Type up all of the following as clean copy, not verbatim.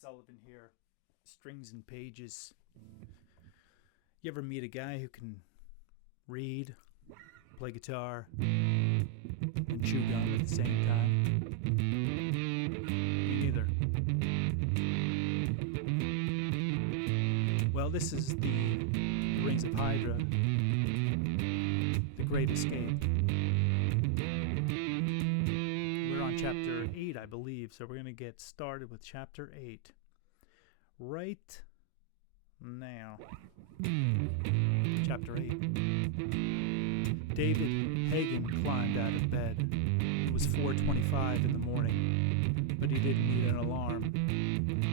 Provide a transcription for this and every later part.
Sullivan here. Strings and pages. You ever meet a guy who can read, play guitar, and chew gum at the same time? Me neither. Well, this is the Rings of Hydra, The Great Escape. We're on chapter 8, I believe, so we're going to get started with chapter 8 right now. Chapter 8. David Hagen climbed out of bed. It was 4:25 in the morning, but he didn't need an alarm.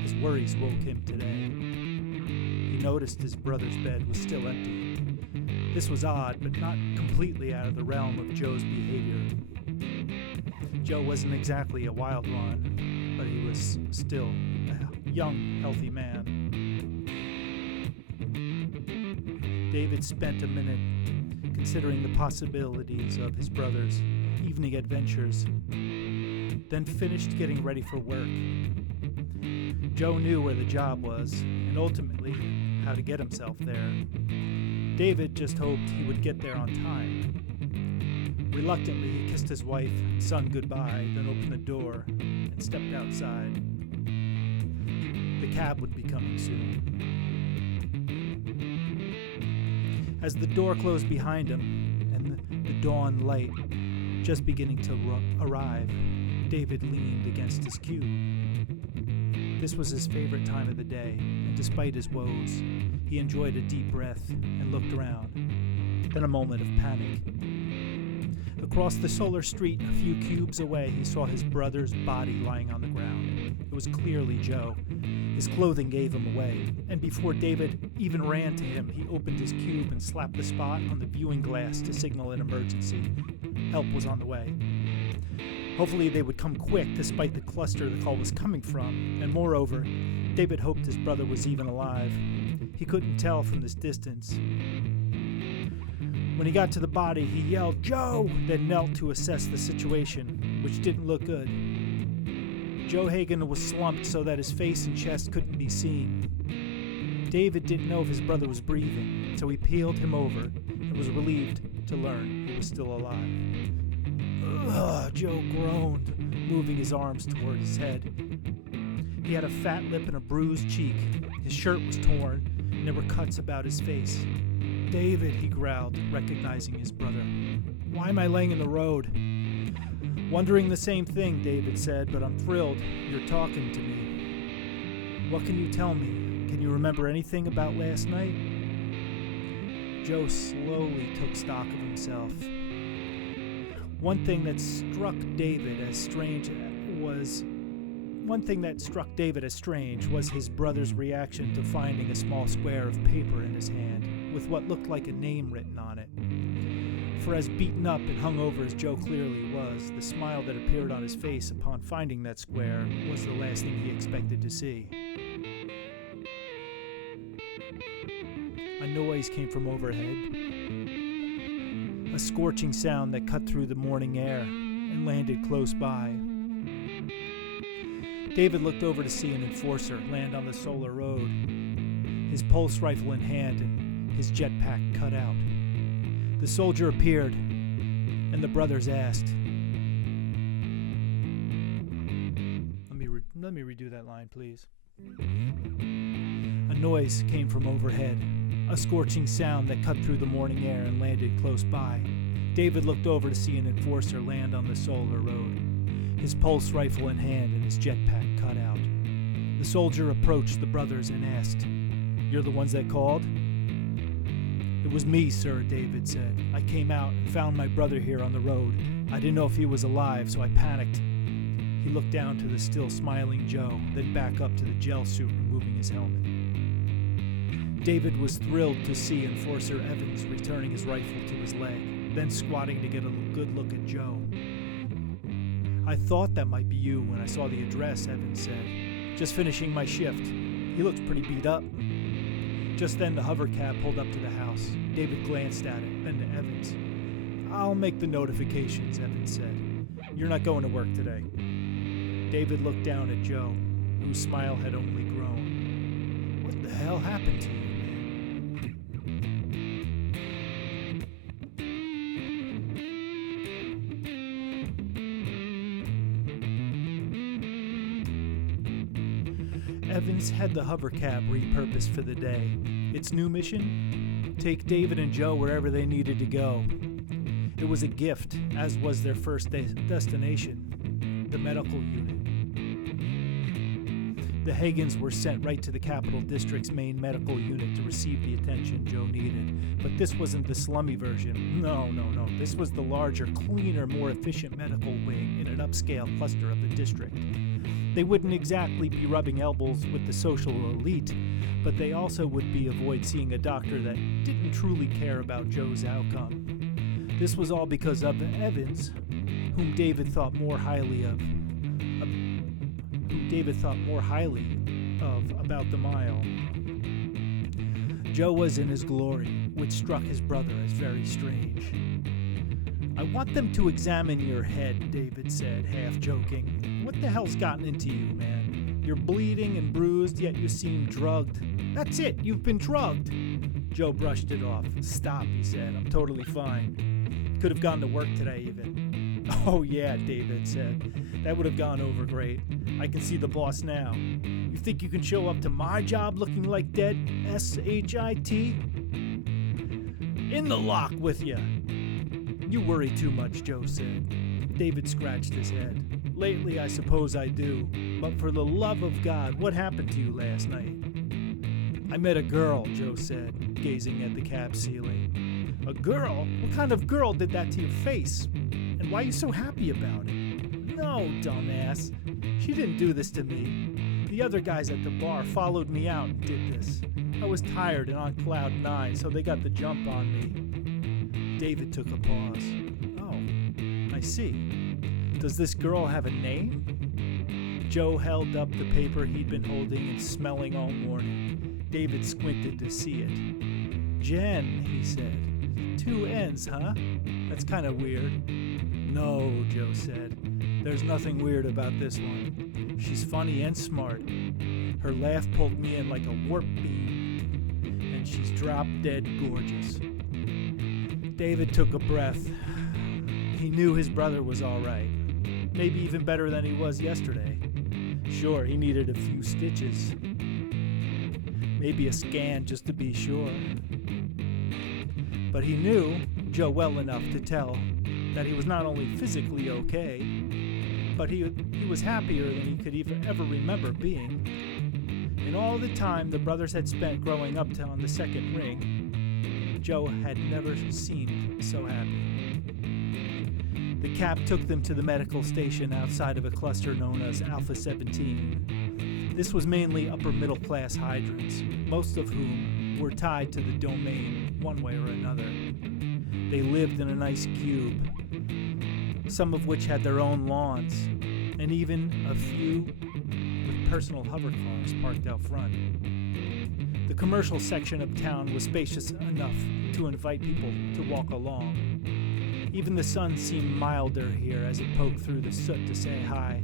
His worries woke him today. He noticed his brother's bed was still empty. This was odd, but not completely out of the realm of Joe's behavior. Joe wasn't exactly a wild one, but he was still a young, healthy man. David spent a minute considering the possibilities of his brother's evening adventures, then finished getting ready for work. Joe knew where the job was, and ultimately how to get himself there. David just hoped he would get there on time. Reluctantly, he kissed his wife and son goodbye, then opened the door and stepped outside. The cab would be coming soon. As the door closed behind him and the dawn light just beginning to arrive, David leaned against his cube. This was his favorite time of the day, and despite his woes, he enjoyed a deep breath and looked around. Then a moment of panic. Across the solar street, a few cubes away, he saw his brother's body lying on the ground. It was clearly Joe. His clothing gave him away, and before David even ran to him, he opened his cube and slapped the spot on the viewing glass to signal an emergency. Help was on the way. Hopefully they would come quick despite the cluster the call was coming from, and moreover, David hoped his brother was even alive. He couldn't tell from this distance. When he got to the body, he yelled, "Joe!" then knelt to assess the situation, which didn't look good. Joe Hagen was slumped so that his face and chest couldn't be seen. David didn't know if his brother was breathing, so he peeled him over and was relieved to learn he was still alive. "Ugh," Joe groaned, moving his arms toward his head. He had a fat lip and a bruised cheek. His shirt was torn, and there were cuts about his face. "David," he growled, recognizing his brother. "Why am I laying in the road?" "Wondering the same thing," David said, "but I'm thrilled you're talking to me. What can you tell me? Can you remember anything about last night?" Joe slowly took stock of himself. One thing that struck David as strange was his brother's reaction to finding a small square of paper in his hand with what looked like a name written on it. For as beaten up and hungover as Joe clearly was, the smile that appeared on his face upon finding that square was the last thing he expected to see. A noise came from overhead, a scorching sound that cut through the morning air and landed close by. David looked over to see an enforcer land on the solar road, his pulse rifle in hand and his jetpack cut out. The soldier appeared, and the brothers asked, Let me redo that line, please. A noise came from overhead, a scorching sound that cut through the morning air and landed close by. David looked over to see an enforcer land on the solar road, his pulse rifle in hand and his jetpack cut out. The soldier approached the brothers and asked, "You're the ones that called?" "It was me, sir," David said. "I came out and found my brother here on the road. I didn't know if he was alive, so I panicked." He looked down to the still smiling Joe, then back up to the gel suit removing his helmet. David was thrilled to see Enforcer Evans returning his rifle to his leg, then squatting to get a good look at Joe. "I thought that might be you when I saw the address," Evans said. "Just finishing my shift. He looks pretty beat up." Just then the hover cab pulled up to the house. David glanced at it, then to Evans. "I'll make the notifications," Evans said. "You're not going to work today." David looked down at Joe. whose smile had only grown. What the hell happened to you, man? Evans had the hovercab repurposed for the day. Its new mission? Take David and Joe wherever they needed to go. It was a gift, as was their first destination, the medical unit. The Hagens were sent right to the Capital District's main medical unit to receive the attention Joe needed. But this wasn't the slummy version. No. This was the larger, cleaner, more efficient medical wing in an upscale cluster of the district. They wouldn't exactly be rubbing elbows with the social elite, but they also would be avoid seeing a doctor that didn't truly care about Joe's outcome. This was all because of Evans, whom David thought more highly of about the mile. Joe was in his glory, which struck his brother as very strange. I want them to examine your head, David said, half joking. What the hell's gotten into you, man? You're bleeding and bruised, yet you seem drugged. That's it, you've been drugged. Joe brushed it off. Stop, he said. I'm totally fine. Could have gone to work today, even. Oh, yeah, David said. That would have gone over great. I can see the boss now. You think you can show up to my job looking like dead? S-H-I-T? In the lock with you. You worry too much, Joe said. David scratched his head. Lately, I suppose I do. But for the love of God, what happened to you last night? I met a girl, Joe said, gazing at the cab ceiling. A girl? What kind of girl did that to your face? And why are you so happy about it? No, dumbass. She didn't do this to me. The other guys at the bar followed me out and did this. I was tired and on cloud 9, so they got the jump on me. David took a pause. Oh, I see. Does this girl have a name? Joe held up the paper he'd been holding and smelling all morning. David squinted to see it. Jen, he said. 2 N's, huh? That's kind of weird. No, Joe said. There's nothing weird about this one. She's funny and smart. Her laugh pulled me in like a warp beam. And she's drop-dead gorgeous. David took a breath. He knew his brother was all right. Maybe even better than he was yesterday. Sure, he needed a few stitches. Maybe a scan just to be sure. But he knew Joe well enough to tell that he was not only physically okay, but he was happier than he could ever remember being. In all the time the brothers had spent growing up on the second ring, Joe had never seemed so happy. The cab took them to the medical station outside of a cluster known as Alpha 17. This was mainly upper-middle-class hydrants, most of whom were tied to the domain one way or another. They lived in a nice cube, some of which had their own lawns, and even a few with personal hover cars parked out front. The commercial section of town was spacious enough to invite people to walk along. Even the sun seemed milder here as it poked through the soot to say hi.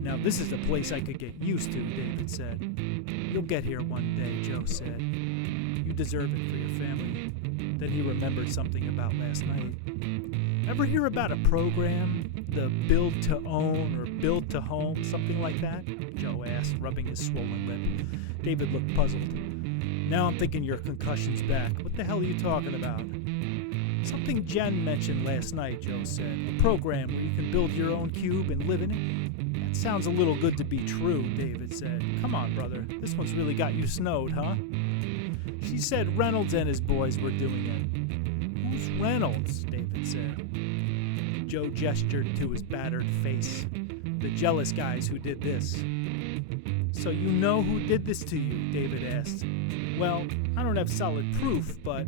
Now this is a place I could get used to, David said. You'll get here one day, Joe said. You deserve it for your family. Then he remembered something about last night. Ever hear about a program, the Build to Own or Build to Home, something like that? Joe asked, rubbing his swollen lip. David looked puzzled. Now I'm thinking your concussion's back. What the hell are you talking about? Something Jen mentioned last night, Joe said. A program where you can build your own cube and live in it? That sounds a little good to be true, David said. Come on, brother. This one's really got you snowed, huh? She said Reynolds and his boys were doing it. Who's Reynolds? David said. Joe gestured to his battered face. The jealous guys who did this. So you know who did this to you? David asked. Well, I don't have solid proof, but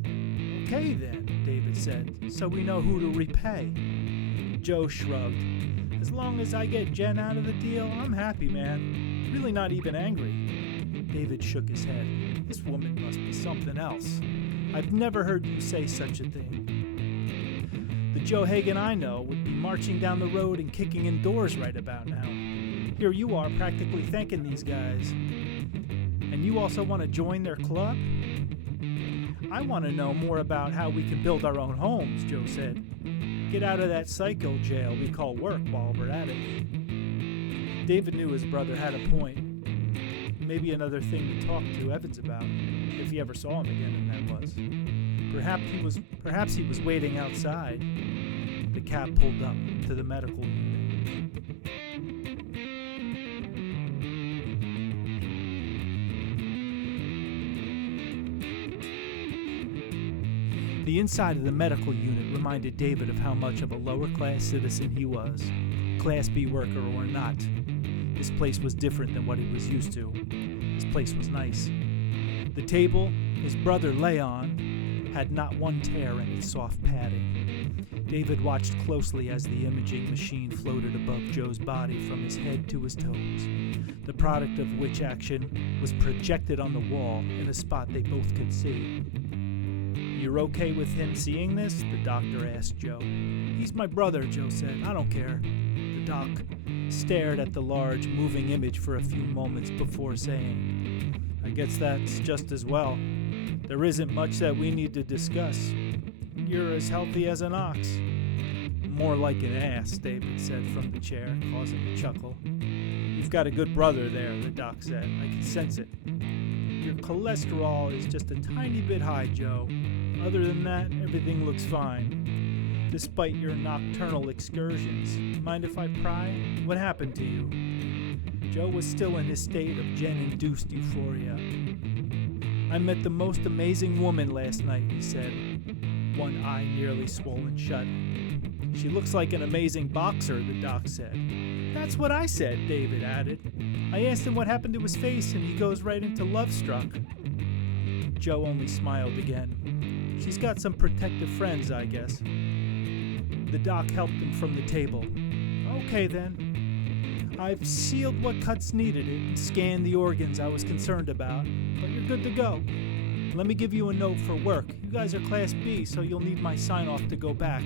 okay then, David said. So we know who to repay. Joe shrugged. As long as I get Jen out of the deal, I'm happy, man. Really not even angry. David shook his head. This woman must be something else. I've never heard you say such a thing. The Joe Hagen I know would be marching down the road and kicking in doors right about now. Here you are practically thanking these guys. And you also want to join their club? I want to know more about how we can build our own homes, Joe said. Get out of that psycho jail we call work while we're at it. David knew his brother had a point. Maybe another thing to talk to Evans about, if he ever saw him again, and that was. Perhaps he was waiting outside. The cab pulled up to the medical unit. The inside of the medical unit reminded David of how much of a lower-class citizen he was, Class B worker or not. This place was different than what he was used to. This place was nice. The table his brother lay on had not one tear in its soft padding. David watched closely as the imaging machine floated above Joe's body from his head to his toes, the product of which action was projected on the wall in a spot they both could see. "You're okay with him seeing this?" the doctor asked Joe. "He's my brother," Joe said. "I don't care." The doc stared at the large, moving image for a few moments before saying, "I guess that's just as well. There isn't much that we need to discuss. You're as healthy as an ox." "More like an ass," David said from the chair, causing a chuckle. "You've got a good brother there," the doc said. "I can sense it. Your cholesterol is just a tiny bit high, Joe. Other than that, everything looks fine. Despite your nocturnal excursions. Mind if I pry? What happened to you?" Joe was still in his state of gen-induced euphoria. "I met the most amazing woman last night," he said, one eye nearly swollen shut. "She looks like an amazing boxer," the doc said. "That's what I said," David added. "I asked him what happened to his face, and he goes right into love struck." Joe only smiled again. "She's got some protective friends, I guess." The doc helped him from the table. "Okay then. I've sealed what cuts needed and scanned the organs I was concerned about, but you're good to go. Let me give you a note for work. You guys are Class B, so you'll need my sign-off to go back.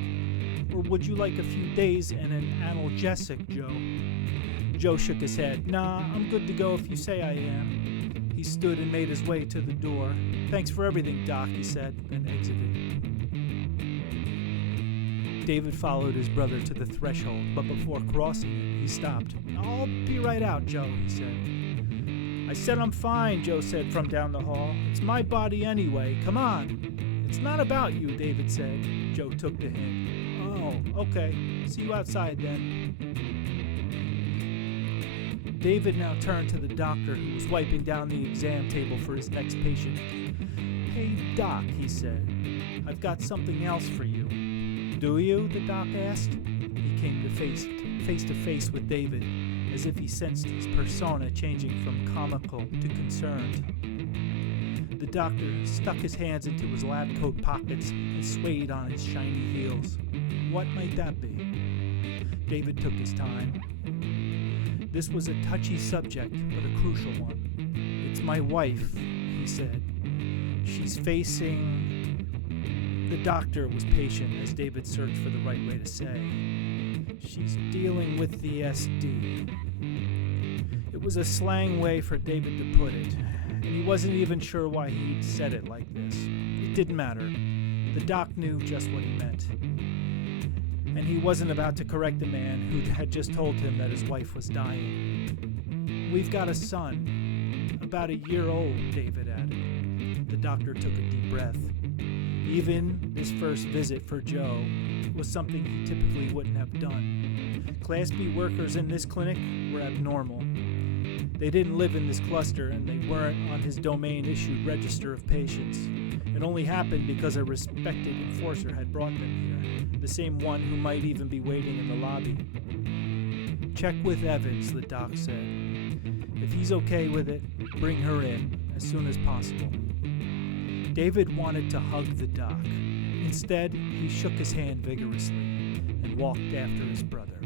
Or would you like a few days and an analgesic, Joe?" Joe shook his head. "Nah, I'm good to go if you say I am." He stood and made his way to the door. "Thanks for everything, Doc," he said, then exited. David followed his brother to the threshold, but before crossing it, he stopped. "I'll be right out, Joe," he said. "I said I'm fine," Joe said from down the hall. "It's my body anyway. Come on." "It's not about you," David said. Joe took the hint. "Oh, okay. See you outside then." David now turned to the doctor, who was wiping down the exam table for his next patient. "Hey, Doc," he said. "I've got something else for you." "Do you?" the doc asked. He came face to face with David, as if he sensed his persona changing from comical to concerned. The doctor stuck his hands into his lab coat pockets and swayed on his shiny heels. "What might that be?" David took his time. This was a touchy subject, but a crucial one. "It's my wife," he said. "She's facing..." The doctor was patient as David searched for the right way to say. "She's dealing with the SD." It was a slang way for David to put it, and he wasn't even sure why he'd said it like this. It didn't matter. The doc knew just what he meant. And he wasn't about to correct a man who had just told him that his wife was dying. "We've got a son, about a year old," David added. The doctor took a deep breath. Even his first visit for Joe was something he typically wouldn't have done. Class B workers in this clinic were abnormal. They didn't live in this cluster, and they weren't on his domain-issued register of patients. It only happened because a respected enforcer had brought them here, the same one who might even be waiting in the lobby. "Check with Evans," the doc said. "If he's okay with it, bring her in as soon as possible." David wanted to hug the doc. Instead, he shook his hand vigorously and walked after his brother.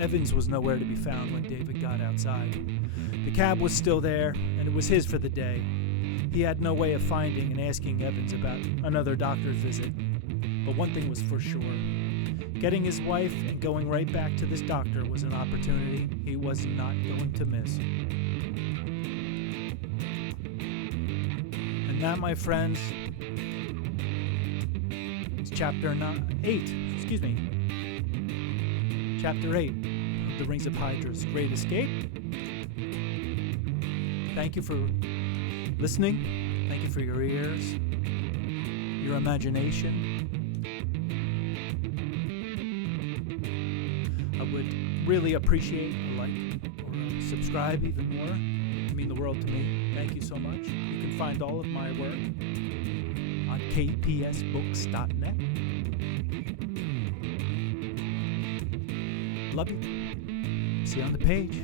Evans was nowhere to be found when David got outside. The cab was still there, and it was his for the day. He had no way of finding and asking Evans about another doctor's visit. But one thing was for sure. Getting his wife and going right back to this doctor was an opportunity he was not going to miss. And that, my friends, is Chapter 8 of the Rings of Hydra's Great Escape. Thank you for listening. Thank you for your ears, your imagination. I would really appreciate a like or a subscribe even more. It would mean the world to me. Thank you so much. You can find all of my work on kpsbooks.net. Love you. See you on the page.